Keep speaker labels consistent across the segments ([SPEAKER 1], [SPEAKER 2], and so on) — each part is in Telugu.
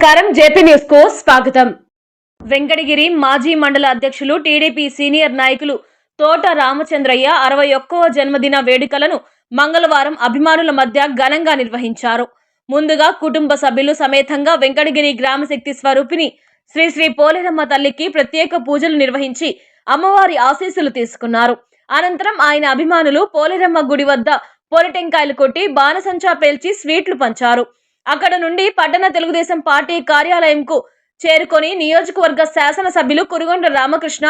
[SPEAKER 1] నమస్కారం. జేపీ న్యూస్కు స్వాగతం. వెంకటగిరి మాజీ మండల అధ్యక్షులు టీడీపీ సీనియర్ నాయకులు తోట రామచంద్రయ్య అరవై ఒక్కవ జన్మదిన వేడుకలను మంగళవారం అభిమానుల మధ్య ఘనంగా నిర్వహించారు. ముందుగా కుటుంబ సభ్యులు సమేతంగా వెంకటగిరి గ్రామశక్తి స్వరూపిణి శ్రీ శ్రీ పోలేరమ్మ తల్లికి ప్రత్యేక పూజలు నిర్వహించి అమ్మవారి ఆశీస్సులు తీసుకున్నారు. అనంతరం ఆయన అభిమానులు పోలేరమ్మ గుడి వద్ద పొలిటెంకాయలు కొట్టి బాణసంచా పేల్చి స్వీట్లు పంచారు. అక్కడ నుండి పట్టణ తెలుగుదేశం పార్టీ కార్యాలయంకు చేరుకొని నియోజకవర్గ శాసనసభ్యులు కురుగొండ రామకృష్ణ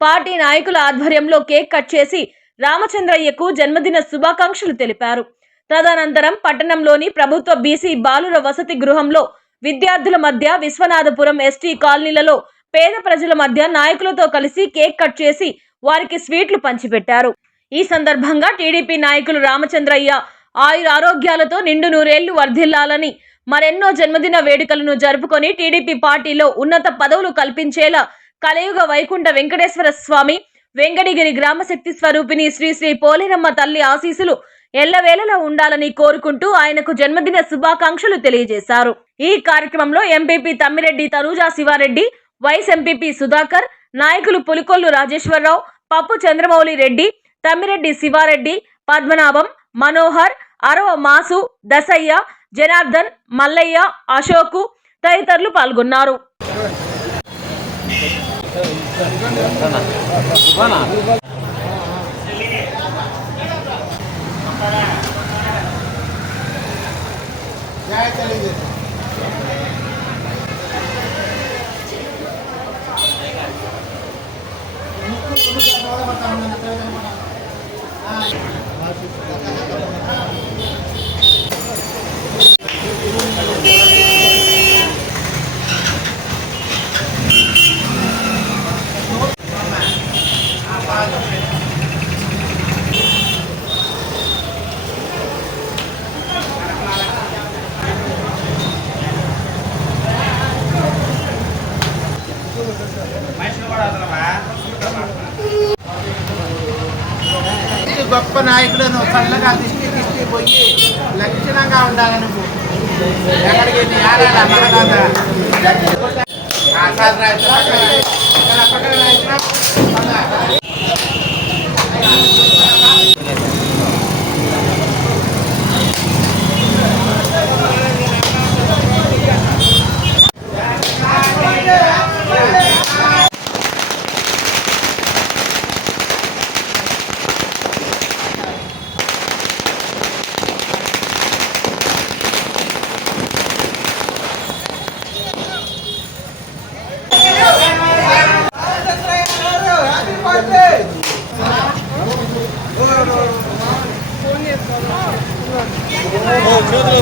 [SPEAKER 1] పార్టీ నాయకుల ఆధ్వర్యంలో కేక్ కట్ చేసి రామచంద్రయ్యకు జన్మదిన శుభాకాంక్షలు తెలిపారు. తదనంతరం పట్టణంలోని ప్రభుత్వ బీసీ బాలుర వసతి గృహంలో విద్యార్థుల మధ్య విశ్వనాథపురం ఎస్టీ కాలనీలలో పేద ప్రజల మధ్య నాయకులతో కలిసి కేక్ కట్ చేసి వారికి స్వీట్లు పంచిపెట్టారు. ఈ సందర్భంగా టీడీపీ నాయకులు రామచంద్రయ్య ఆయుర ఆరోగ్యాలతో నిండు నూరేళ్ళు వర్ధిల్లాలని మరెన్నో జన్మదిన వేడుకలను జరుపుకొని టీడీపీ పార్టీలో ఉన్నత పదవులు కల్పించేలా కలయుగ వైకుంఠ వెంకటేశ్వర స్వామి వెంకటగిరి గ్రామశక్తి స్వరూపిణి శ్రీ శ్రీ పోలేరమ్మ తల్లి ఆశీసులు ఎల్లవేళలా ఉండాలని కోరుకుంటూ ఆయనకు జన్మదిన శుభాకాంక్షలు తెలియజేశారు. ఈ కార్యక్రమంలో MPP Tammireddy Tanuja Sivareddy vice MPP Sudhakar నాయకులు పులికొల్లు రాజేశ్వరరావు పప్పు చంద్రమౌళి రెడ్డి తమ్మిరెడ్డి శివారెడ్డి పద్మనాభం మనోహర్ అరవ మాసు దశయ్య జనార్దన్ మల్లయ్య అశోకు తదితరులు పాల్గొన్నారు.
[SPEAKER 2] ఈ గొప్ప నాయకులను చల్లగా దిష్టి దిష్టి పోయి లక్షణంగా ఉండాలి నువ్వు ఎక్కడికి నీ ఆడాలి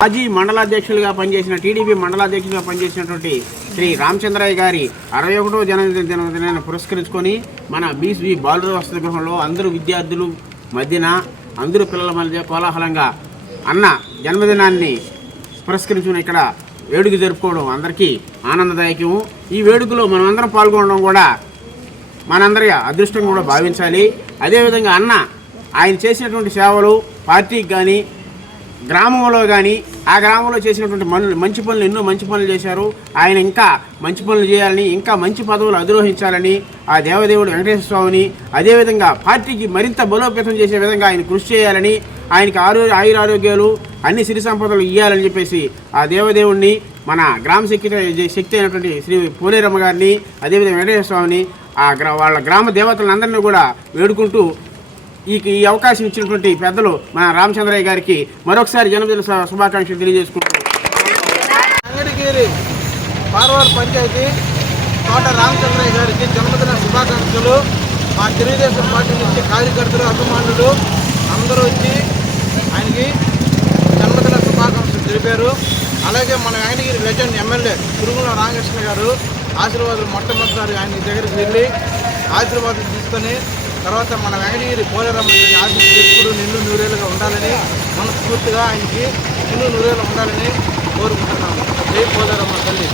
[SPEAKER 2] మాజీ మండలాధ్యక్షులుగా పనిచేసిన టీడీపీ మండలాధ్యక్షులుగా పనిచేసినటువంటి శ్రీ రామచంద్రయ్య గారి అరవై ఒకటో జన్మదిన పురస్కరించుకొని మన బీసీ బాలుర వసతి గృహంలో అందరూ విద్యార్థులు మధ్యన అందరూ పిల్లల మధ్య కోలాహలంగా అన్న జన్మదినాన్ని పురస్కరించుకుని ఇక్కడ వేడుక జరుపుకోవడం అందరికీ ఆనందదాయకము ఈ వేడుకలో మనమందరం పాల్గొనడం కూడా మనందరి అదృష్టం కూడా భావించాలి. అదేవిధంగా అన్న ఆయన చేసినటువంటి సేవలు పార్టీకి కానీ గ్రామంలో కానీ ఆ గ్రామంలో చేసినటువంటి మనులు మంచి పనులు ఎన్నో మంచి పనులు చేశారు. ఆయన ఇంకా మంచి పనులు చేయాలని ఇంకా మంచి పదవులు అధిరోహించాలని ఆ దేవదేవుడు వెంకటేశ్వర స్వామిని అదేవిధంగా పార్టీకి మరింత బలోపేతం చేసే విధంగా ఆయన కృషి చేయాలని ఆయనకి ఆరో ఆయురారోగ్యాలు అన్ని సిరి సంపదలు ఇవ్వాలని చెప్పేసి ఆ దేవదేవుణ్ణి మన గ్రామ శక్తి శక్తి అయినటువంటి శ్రీ పోలేరమ్మ గారిని అదేవిధంగా వెంకటేశ్వర స్వామిని ఆ గ్రా వాళ్ళ గ్రామ దేవతలందరినీ కూడా వేడుకుంటూ ఈ ఈ అవకాశం ఇచ్చినటువంటి పెద్దలు మన రామచంద్రయ్య గారికి మరొకసారి జన్మదిన శుభాకాంక్షలు తెలియజేసుకుంటున్నాను
[SPEAKER 3] అంగడిగిరి పార్వాడ పంచాయతీ తోట రామచంద్రయ్య గారికి జన్మదిన శుభాకాంక్షలు. మా తెలుగుదేశం పార్టీ నుంచి కార్యకర్తలు అభిమానులు అందరూ వచ్చి ఆయనకి జన్మదిన శుభాకాంక్షలు తెలిపారు. అలాగే మన యాదగిరి లెజెండ్ ఎమ్మెల్యే తిరుగుల రామకృష్ణ గారు ఆశీర్వాదాలు మొట్టమొదటిసారి ఆయన దగ్గరికి వెళ్ళి ఆశీర్వాదం తీసుకొని తర్వాత మన వెంకటగిరి పోలేరమ్మ గారి ఎప్పుడు నిన్ను నూరేళ్ళుగా ఉండాలని మనస్ఫూర్తిగా ఆయనకి నిన్ను నూరేళ్ళు ఉండాలని కోరుకుంటున్నాము. జై పోలేరమ్మ తల్లి.